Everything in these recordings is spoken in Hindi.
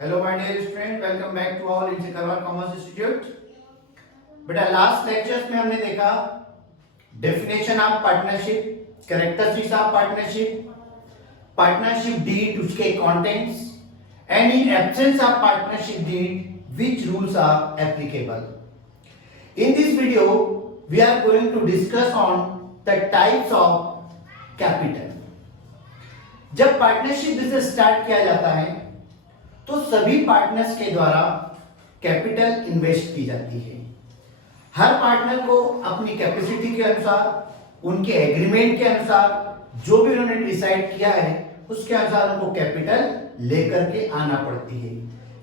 Hello my dear student, welcome back to all in Karwar Commerce Institute. बेटा लास्ट लेक्चर्स में हमने देखा definition of partnership, characteristics of partnership, partnership deed उसके contents and in absence of partnership deed which rules are applicable. In this video we are going to discuss on the types of capital. जब पार्टनरशिप बिजनेस स्टार्ट किया जाता है तो सभी पार्टनर्स के द्वारा कैपिटल इन्वेस्ट की जाती है. हर पार्टनर को अपनी कैपेसिटी के अनुसार, उनके एग्रीमेंट के अनुसार, जो भी उन्होंने डिसाइड किया है उसके अनुसार उनको कैपिटल लेकर के आना पड़ती है.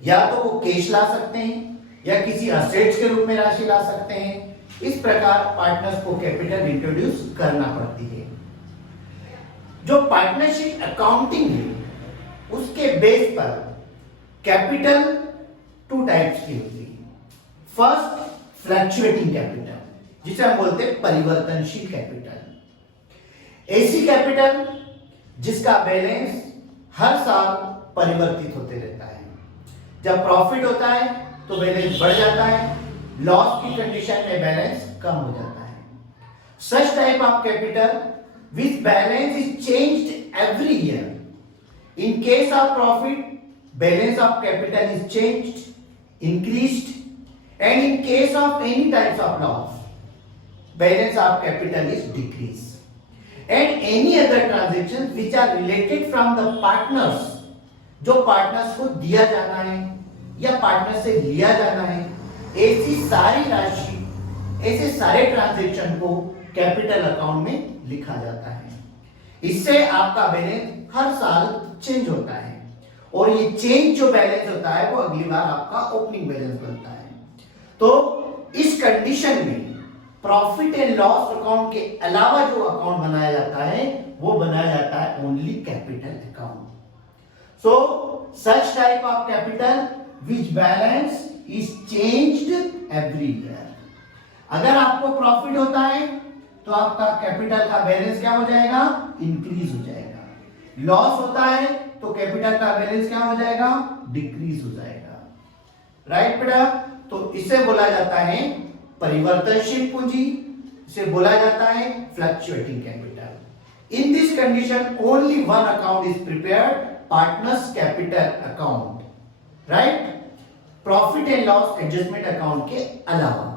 या तो वो कैश ला सकते हैं या किसी असेट्स के रूप में राशि ला सकते हैं. इस प्रकार पार्टनर्स को कैपिटल इंट्रोड्यूस करना पड़ती है. जो पार्टनरशिप अकाउंटिंग है उसके बेस पर कैपिटल टू टाइप्स की होती है. फर्स्ट फ्लक्चुएटिंग कैपिटल, जिसे हम बोलते हैं परिवर्तनशील कैपिटल. ऐसी कैपिटल जिसका बैलेंस हर साल परिवर्तित होते रहता है. जब प्रॉफिट होता है तो बैलेंस बढ़ जाता है, लॉस की कंडीशन में बैलेंस कम हो जाता है. Such type of capital which balance is changed every year. In case of profit balance of capital is changed, increased, and in case of any types of loss, balance of capital is decreased. And any other transactions which are related from the partners, जो partners को दिया जाना है या partner से लिया जाना है, ऐसी सारी राशि, ऐसे सारे ट्रांजेक्शन को कैपिटल अकाउंट में लिखा जाता है. इससे आपका बैलेंस हर साल चेंज होता है और ये चेंज जो बैलेंस होता है वो अगली बार आपका ओपनिंग बैलेंस बनता है. तो इस कंडीशन में प्रॉफिट एंड लॉस अकाउंट के अलावा जो अकाउंट बनाया जाता है वो बनाया जाता है only capital account. So such type of capital which balance is changed every year. अगर आपको प्रॉफिट होता है तो आपका कैपिटल का बैलेंस क्या हो जाएगा? इंक्रीज हो जाएगा. लॉस होता है तो कैपिटल का बैलेंस क्या हो जाएगा? डिक्रीज हो जाएगा. राइट बेटा? तो इसे बोला जाता है परिवर्तनशील पूंजी, इसे बोला जाता है fluctuating capital. In this condition only one account is prepared, partners capital account. Right? Profit and loss adjustment account के अलावा.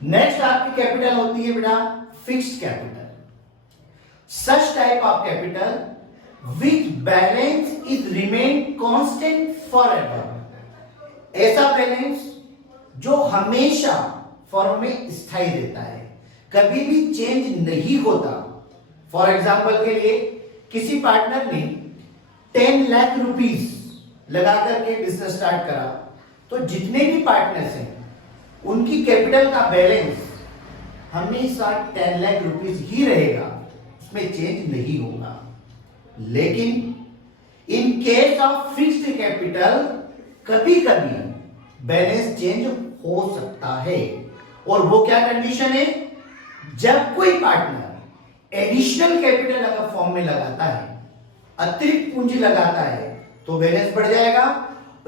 नेक्स्ट आपकी कैपिटल होती है बेटा fixed capital. Such type of capital which balance is remain constant forever. ऐसा बैलेंस जो हमेशा फर्म में स्थायी रहता है, कभी भी चेंज नहीं होता. फॉर एग्जाम्पल के लिए किसी पार्टनर ने 10 लाख रुपीस लगा करके बिजनेस स्टार्ट करा तो जितने भी पार्टनर्स हैं उनकी कैपिटल का बैलेंस हमेशा 10 लाख रुपीस ही रहेगा, उसमें चेंज नहीं होगा. लेकिन in case of fixed capital कभी कभी बैलेंस चेंज हो सकता है. और वो क्या कंडीशन है? जब कोई पार्टनर एडिशनल कैपिटल अगर फॉर्म में लगाता है, अतिरिक्त पूंजी लगाता है तो बैलेंस बढ़ जाएगा,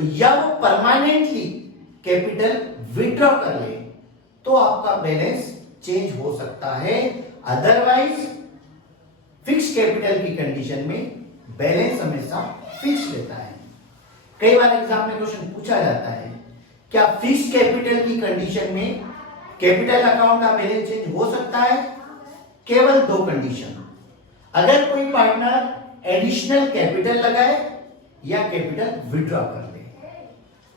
या वो परमानेंटली कैपिटल विड्रॉ कर ले तो आपका बैलेंस चेंज हो सकता है. अदरवाइज फिक्स कैपिटल की कंडीशन में बैलेंस हमेशा फिक्स रहता है. कई बार एग्जाम में क्वेश्चन पूछा जाता है क्या फिक्स कैपिटल की कंडीशन में कैपिटल अकाउंट का बैलेंस चेंज हो सकता है? केवल दो कंडीशन. अगर कोई पार्टनर एडिशनल कैपिटल लगाए या कैपिटल विड्रॉ कर ले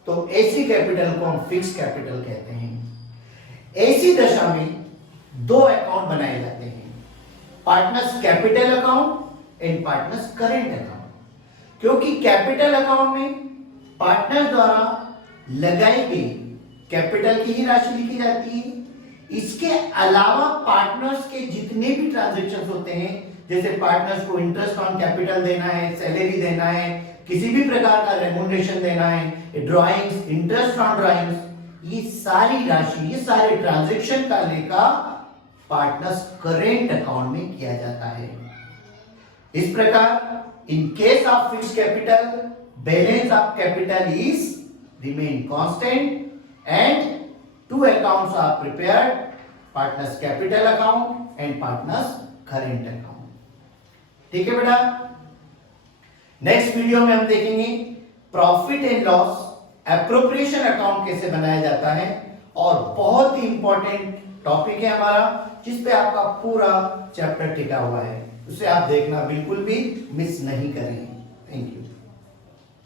तो ऐसी कैपिटल को हम फिक्स कैपिटल कहते हैं. ऐसी दशा में दो अकाउंट बनाए जाते हैं, partners capital account and partners current account. क्योंकि कैपिटल अकाउंट में पार्टनर द्वारा लगाई गई कैपिटल की ही राशि लिखी जाती है. इसके अलावा पार्टनर्स के जितने भी ट्रांजैक्शंस होते हैं, जैसे पार्टनर्स को इंटरेस्ट ऑन कैपिटल देना है, सैलरी देना है, किसी भी प्रकार का रेम्युनरेशन देना है, ड्राइंग्स, इंटरेस्ट ऑन ड्राइंग्स, ये सारी राशि, ये सारे ट्रांजैक्शन का लेखा पार्टनर्स करेंट अकाउंट में किया जाता है. इस प्रकार in case of fixed capital balance of capital is remain constant and two accounts are prepared, partners capital account and partners current account. ठीक है बेटा, नेक्स्ट वीडियो में हम देखेंगे profit and loss appropriation account कैसे बनाया जाता है, और बहुत ही इंपॉर्टेंट टॉपिक है हमारा जिस पे आपका पूरा चैप्टर टिका हुआ है, उसे आप देखना बिल्कुल भी मिस नहीं करें। Thank you.